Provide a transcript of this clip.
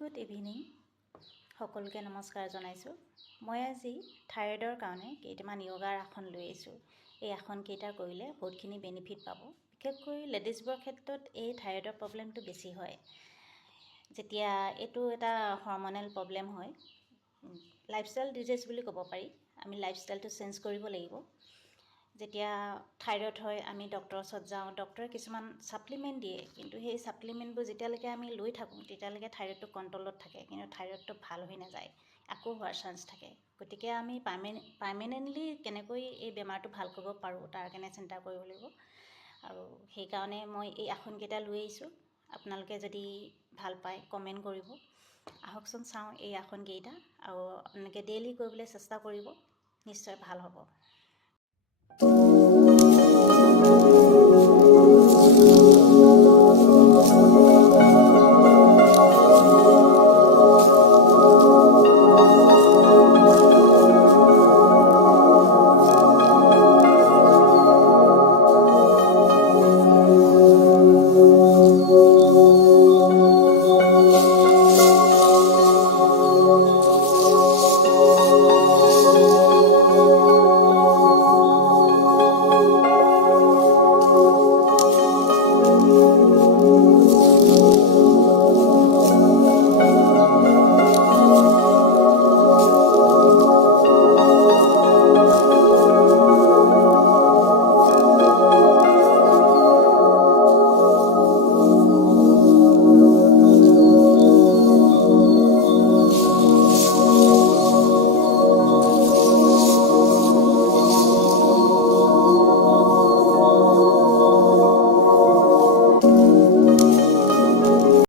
Good evening সকলোকে নমস্কাৰ জনাইছোঁ। মই আজি থাইৰয়ডৰ কাৰণে কেইটামান য়োগাৰ আসন লৈ আহিছোঁ। এই আসনকেইটা কৰিলে বহুতখিনি বেনিফিট পাব। বিশেষকৈ লেডিজবোৰৰ ক্ষেত্ৰত এই থাইৰয়ডৰ প্ৰব্লেমটো বেছি হয়। যেতিয়া এইটো এটা হৰমনেল প্ৰব্লেম হয়, লাইফষ্টাইল ডিজিজ বুলি ক'ব পাৰি। আমি লাইফষ্টাইলটো চেঞ্জ কৰিব লাগিব। যেতিয়া থাইৰয়ড হয় আমি ডক্টৰৰ ওচৰত যাওঁ, ডক্টৰে কিছুমান ছাপ্লিমেণ্ট দিয়ে, কিন্তু সেই ছাপ্লিমেণ্টবোৰ যেতিয়ালৈকে আমি লৈ থাকোঁ তেতিয়ালৈকে থাইৰয়ডটো কণ্ট্ৰলত থাকে, কিন্তু থাইৰয়ডটো ভাল হৈ নাযায়, আকৌ হোৱাৰ চান্স থাকে। গতিকে আমি পাৰ্মানেণ্টলি কেনেকৈ এই বেমাৰটো ভাল কৰিব পাৰোঁ তাৰ কাৰণে চিন্তা কৰিব লাগিব। আৰু সেইকাৰণে মই এই আসনকেইটা লৈ আহিছোঁ। আপোনালোকে যদি ভাল পায় কমেণ্ট কৰিব। আহকচোন চাওঁ এই আসনকেইটা, আৰু আপোনালোকে ডেইলি কৰিবলৈ চেষ্টা কৰিব, নিশ্চয় ভাল হ'ব।